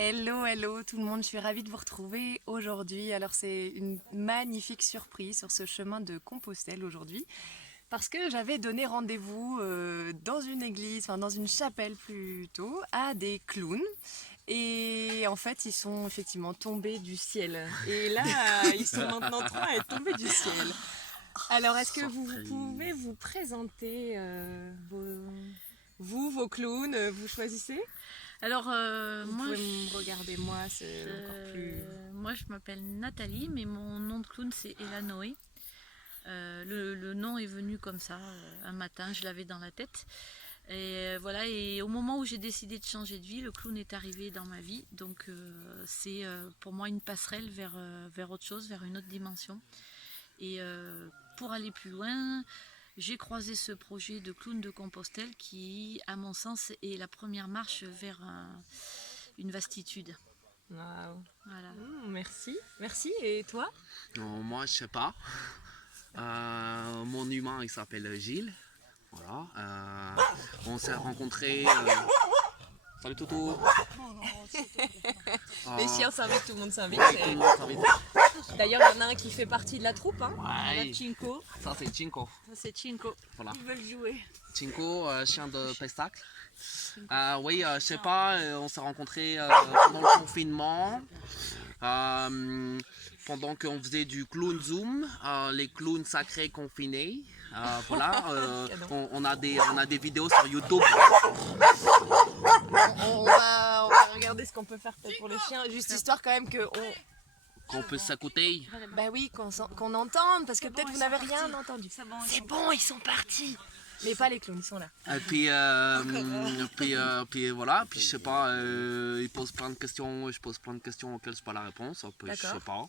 Hello, hello tout le monde, je suis ravie de vous retrouver aujourd'hui. Alors c'est une magnifique surprise sur ce chemin de Compostelle aujourd'hui parce que j'avais donné rendez-vous dans une église, enfin dans une chapelle plutôt, à des clowns. Et en fait ils sont effectivement tombés du ciel. Et là ils sont maintenant trois à être tombés du ciel. Alors est-ce que vous pouvez vous présenter vos clowns, vous choisissez? Alors, Vous moi, pouvez me regarder moi, c'est encore plus... moi, je m'appelle Nathalie, mais mon nom de clown, c'est Elanoé. Le nom est venu comme ça, un matin, je l'avais dans la tête. Et voilà, et au moment où j'ai décidé de changer de vie, le clown est arrivé dans ma vie. Donc, c'est pour moi une passerelle vers autre chose, vers une autre dimension. Et pour aller plus loin, j'ai croisé ce projet de clown de Compostelle qui, à mon sens, est la première marche vers une vastitude. Waouh. Voilà. Merci. Merci. Et toi? Moi, je sais pas. Mon humain, il s'appelle Gilles. Voilà. On s'est rencontrés. Salut Toutou. Les chiens s'invitent, tout le monde s'invite. Ouais, tout le monde s'invite. D'ailleurs, il y en a un qui fait partie de la troupe. Hein. Ouais. Cinco, Ça, c'est Cinco. c'est Cinco. Voilà. Ils veulent jouer. Cinco, chien de pestacle. Oui, je sais pas. On s'est rencontrés pendant le confinement. Pendant qu'on faisait du clown zoom, les clowns sacrés confinés. Voilà, on a des vidéos sur YouTube. On va regarder ce qu'on peut faire peut-être pour les chiens. Juste histoire quand même Qu'on peut s'écouter. bah oui, qu'on entende, parce que peut-être vous n'avez rien entendu. C'est bon, ils sont partis. Mais pas les clowns, ils sont là. Et puis voilà, puis je sais pas, il pose plein de questions, je pose plein de questions auxquelles je n'ai pas la réponse, un peu, je sais pas.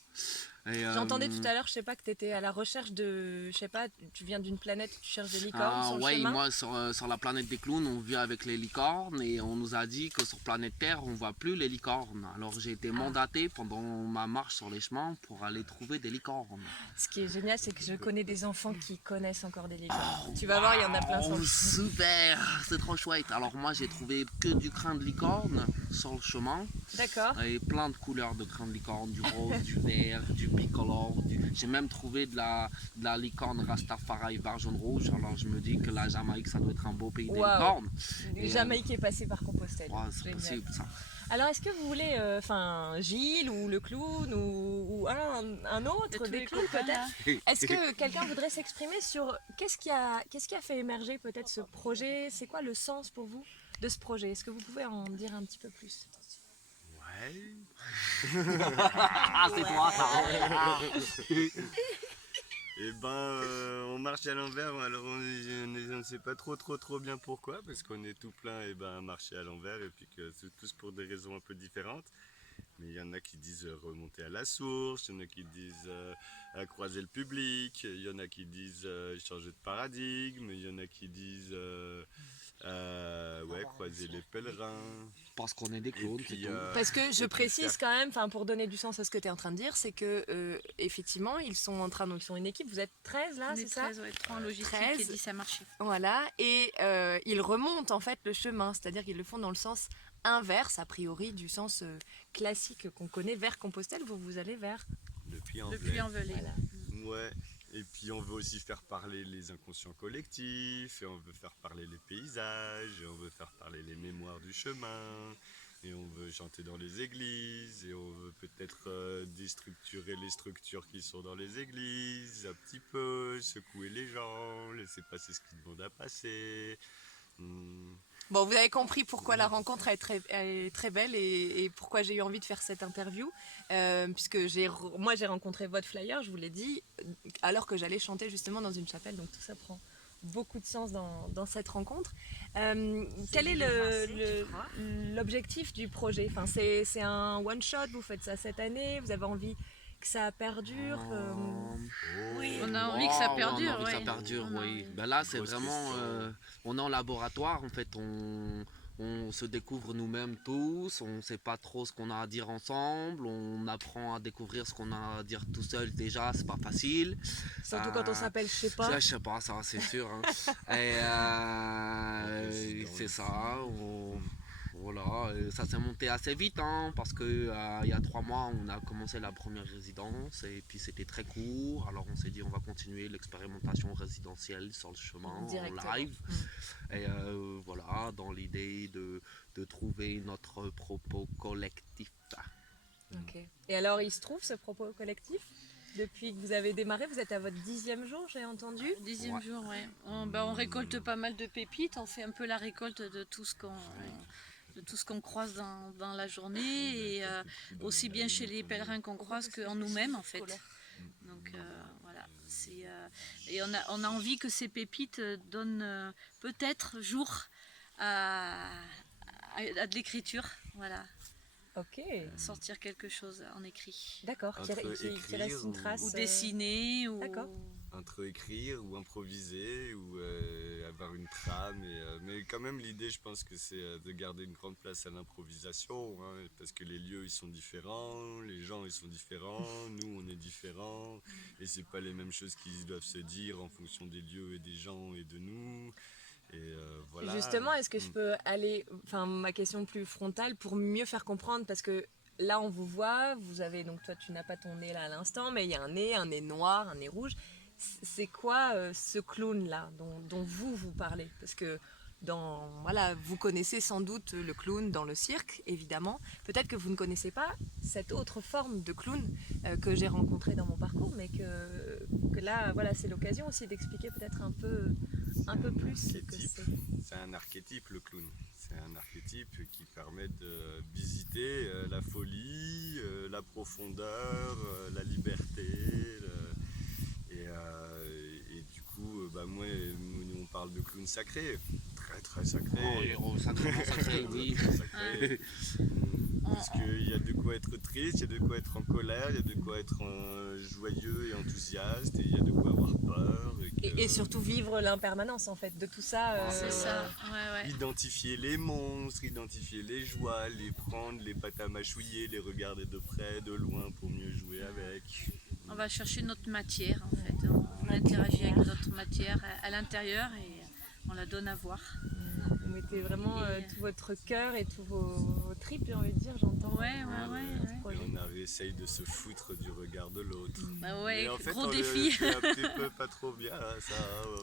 Et, J'entendais tout à l'heure, je sais pas, que tu étais à la recherche de, je sais pas, tu viens d'une planète, tu cherches des licornes sur le ouais, chemin. moi sur la planète des clowns, on vit avec les licornes et on nous a dit que sur planète Terre, on voit plus les licornes. Alors j'ai été mandaté pendant ma marche sur les chemins pour aller trouver des licornes. Ce qui est génial, c'est que je connais des enfants qui connaissent encore des licornes. Tu vas voir, il y en a plein sur le chemin. Super, c'est trop chouette. Alors moi j'ai trouvé que du crin de licorne sur le chemin. D'accord. Et plein de couleurs de crin de licorne, du rose, du vert, du bicolore. J'ai même trouvé de la licorne Rastafari vert jaune rouge. Alors je me dis que la Jamaïque ça doit être un beau pays des licornes. Et Jamaïque est passé par Compostelle. Ouais, c'est possible ça. Alors est-ce que vous voulez, Gilles ou le clown ou un autre des clowns peut-être? Est-ce que quelqu'un voudrait s'exprimer sur qu'est-ce qui a fait émerger peut-être ce projet? C'est quoi le sens pour vous de ce projet? Est-ce que vous pouvez en dire un petit peu plus? C'est toi ça. Et ben, on marche à l'envers, alors on ne sait pas trop bien pourquoi, parce qu'on est tout plein et ben, à marcher à l'envers, et puis que c'est tous pour des raisons un peu différentes. Mais il y en a qui disent remonter à la source, il y en a qui disent croiser le public, il y en a qui disent changer de paradigme, il y en a qui disent croiser les pélérins. Parce qu'on est des clowns, puis, c'est tout. Parce que je et puis précise quand même, pour donner du sens à ce que tu es en train de dire, c'est que effectivement ils sont une équipe, vous êtes 13 là, On c'est est ça? 13, ouais, 3 en logistique 13. et 10 à marcher. Voilà, et ils remontent en fait le chemin, c'est-à-dire qu'ils le font dans le sens inverse, a priori, du sens classique qu'on connaît vers Compostelle, vous allez vers... Le Le Puy-en-Velay. Voilà. Ouais, et puis on veut aussi faire parler les inconscients collectifs, et on veut faire parler les paysages, et on veut faire parler les mémoires du chemin, et on veut chanter dans les églises, et on veut peut-être déstructurer les structures qui sont dans les églises, un petit peu, secouer les gens, laisser passer ce qu'ils demandent à passer. Bon, vous avez compris pourquoi la rencontre est très belle et pourquoi j'ai eu envie de faire cette interview, puisque moi j'ai rencontré votre flyer, je vous l'ai dit, alors que j'allais chanter justement dans une chapelle, donc tout ça prend beaucoup de sens dans cette rencontre. Quel est l'objectif du projet? Enfin, c'est un one-shot, vous faites ça cette année, vous avez envie que ça perdure? Oui, on a envie que ça perdure. On a envie que ça Ouais. perdure, On a oui. envie. Ben là, c'est Grosse vraiment. question. On est en laboratoire, en fait. On se découvre nous-mêmes tous. On ne sait pas trop ce qu'on a à dire ensemble. On apprend à découvrir ce qu'on a à dire tout seul déjà. C'est pas facile. Surtout quand on s'appelle je sais pas. Je sais pas, ça, c'est sûr. Hein. Et c'est ça. Voilà, ça s'est monté assez vite hein, parce que il y a 3 mois on a commencé la première résidence et puis c'était très court. Alors on s'est dit on va continuer l'expérimentation résidentielle sur le chemin en Directement. live. Et voilà, dans l'idée de trouver notre propos collectif. Ok. Et alors, il se trouve ce propos collectif? Depuis que vous avez démarré, vous êtes à votre 10e jour, j'ai entendu. 10e Ouais. jour, ouais. On récolte pas mal de pépites, on fait un peu la récolte de tout ce qu'on croise dans la journée et aussi bien chez les pèlerins qu'on croise qu'en nous-mêmes en fait. Donc voilà, et on a envie que ces pépites donnent peut-être jour à de l'écriture, voilà, Ok. sortir quelque chose en écrit. D'accord. Qui Entre reste écrire une trace. Ou dessiner, ou... D'accord. Entre écrire ou improviser ou avoir une trame. Mais quand même, l'idée, je pense que c'est de garder une grande place à l'improvisation, hein, parce que les lieux, ils sont différents, les gens, ils sont différents, nous, on est différents, et c'est pas les mêmes choses qui doivent se dire en fonction des lieux et des gens et de nous. Et voilà. Justement, est-ce que je peux aller, enfin ma question plus frontale pour mieux faire comprendre, parce que là on vous voit, vous avez, donc toi tu n'as pas ton nez là à l'instant, mais il y a un nez noir, un nez rouge. C'est quoi ce clown là dont vous parlez? Parce que voilà, vous connaissez sans doute le clown dans le cirque, évidemment. Peut-être que vous ne connaissez pas cette autre forme de clown que j'ai rencontrée dans mon parcours, mais que là, voilà, c'est l'occasion aussi d'expliquer peut-être un peu plus ce que c'est. C'est un archétype, le clown. C'est un archétype qui permet de visiter la folie, la profondeur, la liberté. Et du coup, moi, nous, on parle de clown sacré. Très très sacré. Oh, sacrément sacré, oui. Très sacré. Parce qu'il y a de quoi être triste, il y a de quoi être en colère, il y a de quoi être joyeux et enthousiaste, et il y a de quoi avoir peur. Et surtout vivre l'impermanence en fait de tout ça. C'est ça, ouais. Identifier les monstres, identifier les joies, les prendre, les pâtes à mâchouiller, les regarder de près, de loin pour mieux jouer avec. On va chercher notre matière en fait. On interagit avec notre matière à l'intérieur et on la donne à voir. Vous mettez vraiment tout votre cœur et tous vos tripes, j'ai envie de dire, j'entends. Ouais. Et on essaye de se foutre du regard de l'autre. Bah ouais, Mais en fait, gros on défi. le fait un petit peu pas trop bien, hein, ça.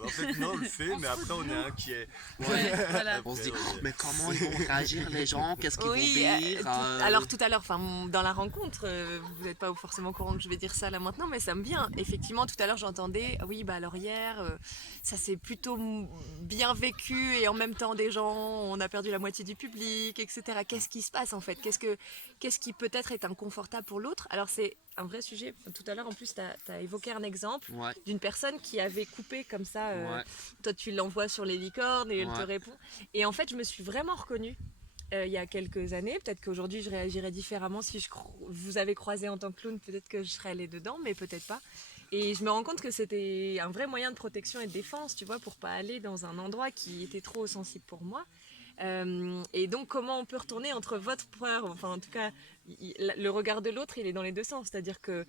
En fait, non, on le fait, mais après, on est inquiet. Ouais, voilà. On se dit, mais comment ils vont réagir les gens? Qu'est-ce qu'ils vont dire? Alors tout à l'heure, dans la rencontre, vous n'êtes pas forcément au courant que je vais dire ça là maintenant, mais ça me vient. Effectivement, tout à l'heure j'entendais, oui, bah alors hier, ça s'est plutôt bien vécu et en même temps des gens, on a perdu la moitié du public, etc. Qu'est-ce qui se passe en fait? Qu'est-ce qui peut-être est inconfortable pour l'autre? Alors c'est un vrai sujet. Tout à l'heure en plus, tu as évoqué un exemple Ouais. d'une personne qui avait coupé comme ça. Ouais. Toi tu l'envoies sur les licornes et elle te Ouais. répond. Et en fait je me suis vraiment reconnue. Il y a quelques années, peut-être qu'aujourd'hui je réagirais différemment si vous avez croisé en tant que clown, peut-être que je serais allée dedans, mais peut-être pas. Et je me rends compte que c'était un vrai moyen de protection et de défense, tu vois, pour pas aller dans un endroit qui était trop sensible pour moi. Et donc comment on peut retourner entre votre peur, enfin en tout cas le regard de l'autre, il est dans les deux sens, c'est-à-dire que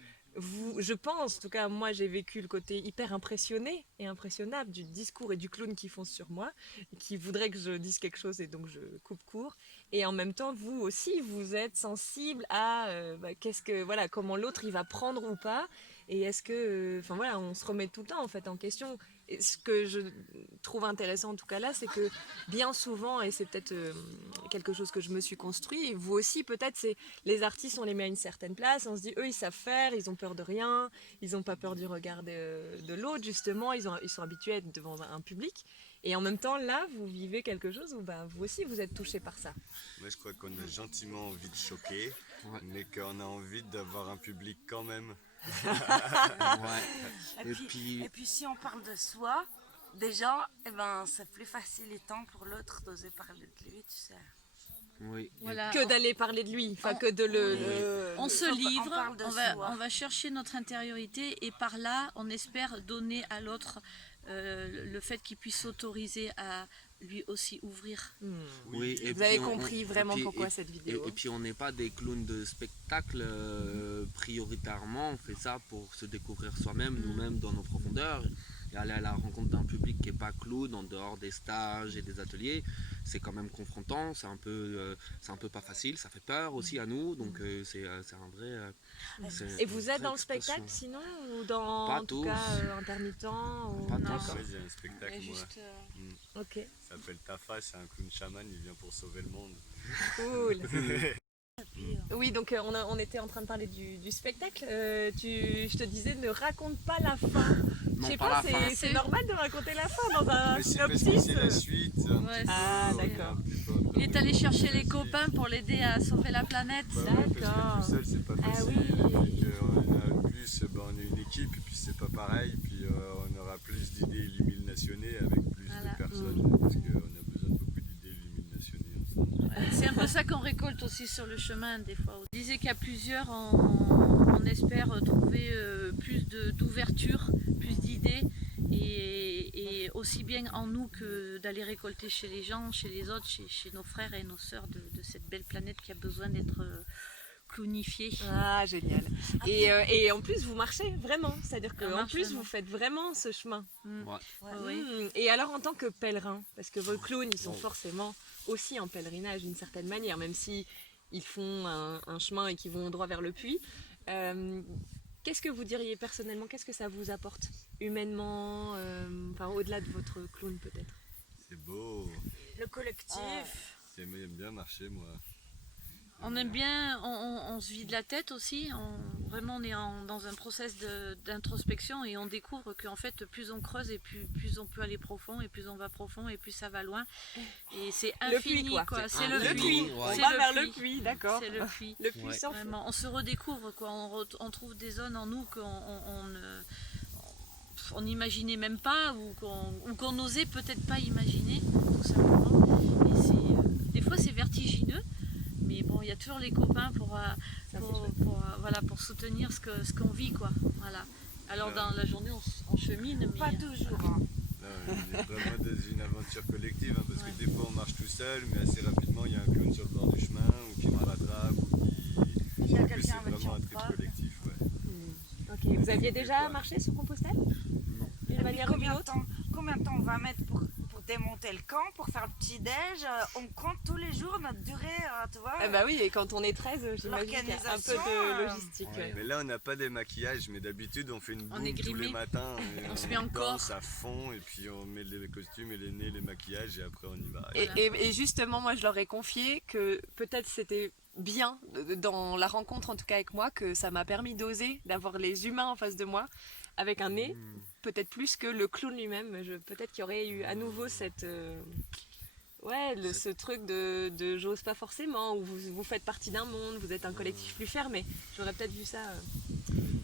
je pense, en tout cas moi j'ai vécu le côté hyper impressionné et impressionnable du discours et du clown qui fonce sur moi, qui voudrait que je dise quelque chose et donc je coupe court. Et en même temps vous aussi vous êtes sensible à comment l'autre il va prendre ou pas. Et est-ce que, voilà, on se remet tout le temps en fait en question. Et ce que je trouve intéressant en tout cas là, c'est que bien souvent, et c'est peut-être quelque chose que je me suis construit, et vous aussi peut-être, c'est les artistes, on les met à une certaine place, on se dit eux ils savent faire, ils ont peur de rien, ils n'ont pas peur du regard de l'autre justement, ils sont habitués à être devant un public. Et en même temps là, vous vivez quelque chose où vous aussi vous êtes touché par ça. Moi, je crois qu'on a gentiment envie de choquer, mais qu'on a envie d'avoir un public quand même. Ouais. Et puis si on parle de soi, déjà, c'est plus facilitant pour l'autre d'oser parler de lui, tu sais. Oui. Voilà. Que d'aller parler de lui, que de On se livre, parle de soi. on va chercher notre intériorité et par là, on espère donner à l'autre le fait qu'il puisse s'autoriser à lui aussi ouvrir. Oui, et Vous puis avez compris vraiment pourquoi cette vidéo. Et puis on n'est pas des clowns de spectacle prioritairement, on fait ça pour se découvrir soi-même, nous-mêmes dans nos profondeurs, et aller à la rencontre d'un public qui n'est pas clown en dehors des stages et des ateliers. c'est quand même confrontant, c'est un peu pas facile, ça fait peur aussi à nous, donc c'est un vrai. Et vous êtes dans le spectacle sinon ou dans Pas en tout tous. cas intermittent ou... Pas tous. D'accord. Ouais, j'ai un spectacle, Mais moi. juste, Ok, Ça s'appelle Tafa, c'est un clown chaman, il vient pour sauver le monde. cool. Oui, donc on était en train de parler du spectacle. Je te disais, ne raconte pas la fin. Je Non, sais pas pas, la fin. c'est normal de raconter la fin dans un Mais c'est parce que synopsis. c'est la suite. un Ouais, petit peu, Ah, on est d'accord. un petit peu en train il est de allé chercher les la suite. copains pour l'aider à sauver la planète. Bah ouais, parce D'accord. que tout seul c'est pas Ah facile. oui. Et puis, on a plus, on est une équipe et puis c'est pas pareil. Puis on aura plus d'idées illuminationnées avec plus Voilà. de personnes parce qu'on a besoin de beaucoup d'idées illuminationnées ensemble. C'est un peu ça qu'on récolte aussi sur le chemin des fois. On disait qu'à plusieurs, on espère trouver plus d'ouverture, plus d'idées, et aussi bien en nous que d'aller récolter chez les gens, chez les autres, chez nos frères et nos sœurs de cette belle planète qui a besoin d'être clownifiée. Ah, génial. Et en plus, vous marchez vraiment. C'est-à-dire On qu'en marche plus, vraiment. vous faites vraiment ce chemin. Ouais. Oui. Et alors, en tant que pèlerin, parce que vos clowns, ils sont Oh. forcément aussi en pèlerinage d'une certaine manière, même si ils font un chemin et qu'ils vont droit vers le puits. Qu'est-ce que vous diriez personnellement? Qu'est-ce que ça vous apporte humainement, enfin au-delà de votre clown peut-être? C'est beau. Le collectif. J'aime bien marcher moi. On aime bien, on se vide la tête aussi, vraiment on est dans un process d'introspection et on découvre qu'en fait plus on creuse et plus on peut aller profond et plus on va profond et plus ça va loin. Et c'est Le puits, infini quoi. C'est Le le puits. puits, ouais. On C'est va le vers le puits. puits, d'accord. C'est le puits. Le puits Ouais. sans fond. Vraiment, on se redécouvre, quoi. On trouve des zones en nous on n'imaginait même pas ou qu'on n'osait peut-être pas imaginer, tout simplement. Et des fois c'est vertigineux, mais bon, il y a toujours les copains Ça, c'est chouette. pour soutenir ce qu'on vit, quoi. Voilà. Alors dans la journée on chemine, mais Pas toujours. Hein. Là, on est vraiment dans une aventure collective parce que des fois on marche tout seul, mais assez rapidement il y a un clown sur le bord du chemin ou qui nous rattrape ou qui. Il y a Donc, quelqu'un c'est avec qui vraiment on un trip parle. collectif. Ouais. Ok, vous aviez déjà Ouais. marché sur Compostelle? Non. D'une Et puis, manière ou d'une autre? combien de temps on va mettre pour démonter le camp, pour faire le petit déj? On compte tous les jours notre durée, tu vois. Eh bah oui, et quand on est 13, j'imagine qu'il y a un peu L'organisation, de logistique. ouais. Ouais. Mais là on n'a pas des maquillages, mais d'habitude on fait une On boum est tous les grimé. matins. Et On se met en danse corps. à fond et puis on met les costumes et les nez, les maquillages et après on y va. Et justement, moi, je leur ai confié que peut-être c'était bien dans la rencontre, en tout cas avec moi, que ça m'a permis d'oser, d'avoir les humains en face de moi, avec un nez, peut-être plus que le clown lui-même. Peut-être qu'il y aurait eu à nouveau cette... ce truc de j'ose pas forcément, où vous faites partie d'un monde, vous êtes un collectif plus fermé. J'aurais peut-être vu ça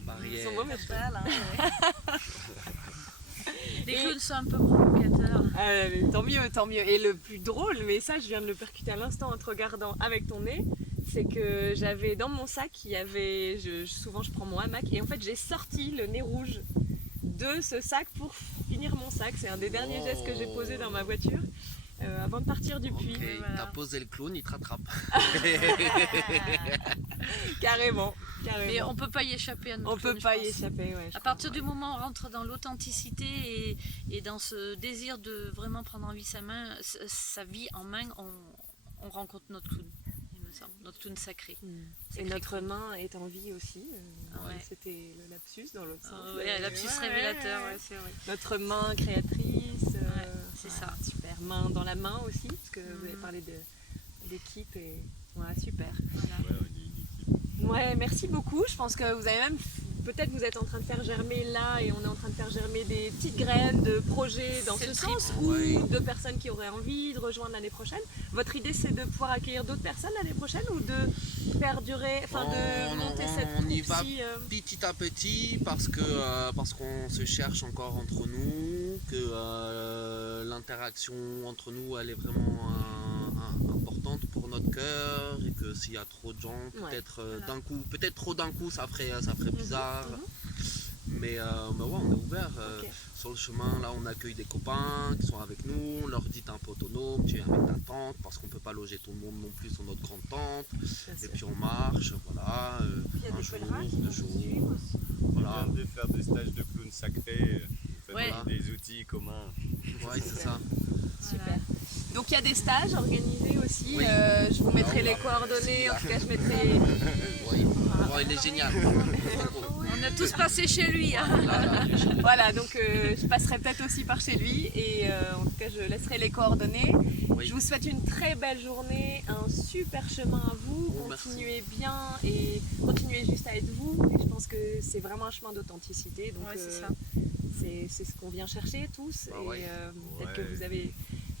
Barrière. sans moi, mais Belle, hein, les Et- clowns sont un peu provocateurs. Tant mieux, tant mieux. Et le plus drôle, mais ça je viens de le percuter à l'instant en te regardant avec ton nez, c'est que j'avais dans mon sac, souvent je prends mon hamac, et en fait j'ai sorti le nez rouge de ce sac pour finir mon sac. C'est un des derniers gestes que j'ai posé dans ma voiture avant de partir du puits. Ok, voilà. t'as posé le clown, il te rattrape. Carrément, Mais carrément. on peut pas y échapper à notre On peut clown, je pas y pense. échapper, ouais. À partir du moment où on rentre dans l'authenticité et dans ce désir de vraiment prendre en vie sa vie en main, on rencontre notre clown, il me semble, notre clown sacré. Et Sacré notre clown. main est en vie aussi. Ouais. C'était le lapsus dans l'autre sens. Ouais, lapsus révélateur, ouais, c'est vrai. Notre main créatrice. c'est ça. Super. Main dans la main aussi, parce que vous avez Mhm. parlé d'équipe. Et... Ouais, super. Voilà. Ouais, on est une équipe. Ouais, merci beaucoup. Je pense que vous avez même, peut-être vous êtes en train de faire germer là, et on est en train de faire germer des petites graines de projets dans C'est ce le trip. sens, Ouais. ou de personnes qui auraient envie de rejoindre l'année prochaine. Votre idée, c'est de pouvoir accueillir d'autres personnes l'année prochaine, ou de faire durer, enfin de monter cette on y troupe va si, petit à petit parce qu'on se cherche encore entre nous, que l'interaction entre nous elle est vraiment importante pour notre cœur et que s'il y a trop de gens, Ouais, peut-être voilà. peut-être trop d'un coup ça ferait bizarre. Mais ouais, on est ouvert. Ok. Sur le chemin, là, on accueille des copains qui sont avec nous. On leur dit t'es un peu autonome, tu es avec ta tante, parce qu'on peut pas loger tout le monde non plus sur notre grande tente. bien Et sûr. puis on marche, voilà. Il y a un des jour, pèlerins qui 2 nous jours. suivent aussi. On Voilà. vient de faire des stages de clown sacré. En fait, Ouais. Voilà. Des outils communs. Ouais, c'est ça. Super. Donc il y a des stages organisés aussi. Oui. Je vous mettrai Ah, les oui. coordonnées. En tout cas, je mettrai. Oui. Oh, il est génial. On a tous passé chez lui. Hein. Voilà, donc je passerai peut-être aussi par chez lui et en tout cas je laisserai les coordonnées. Oui. Je vous souhaite une très belle journée, un super chemin à vous, Oh, merci. continuez bien et continuez juste à être vous. Et je pense que c'est vraiment un chemin d'authenticité, donc Ouais, c'est ça. c'est ce qu'on vient chercher tous. Bah et ouais. peut-être que Ouais. vous avez,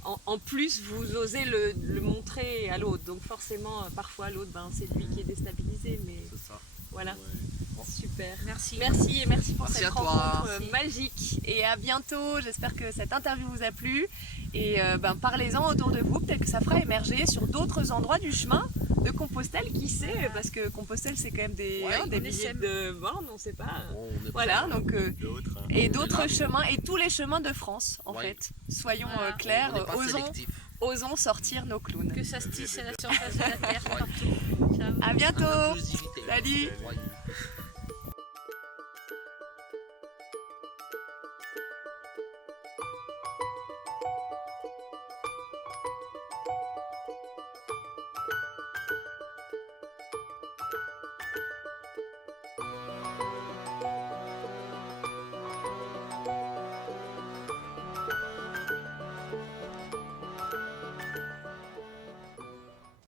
en plus vous osez le montrer à l'autre, donc forcément parfois l'autre c'est lui qui est déstabilisé, mais C'est ça. voilà, Ouais. super. Merci. Merci et merci pour Merci cette à toi. rencontre Merci. magique et à bientôt. J'espère que cette interview vous a plu et parlez-en autour de vous. Peut-être que ça fera émerger sur d'autres endroits du chemin de Compostelle, qui sait, parce que Compostelle c'est quand même des Ouais, des on milliers essaime. de bornes, on ne sait pas. Bon, on est Voilà, prêts, hein. donc D'autres. Hein. et on est d'autres là, chemins et tous les chemins de France en Ouais. fait. Soyons Voilà. clairs, On n'est pas osons, sélectif. osons sortir nos clowns. Que ça se tisse à la surface de la terre Ouais. partout. Ciao. À bientôt. Inclusivité. Salut. Ouais.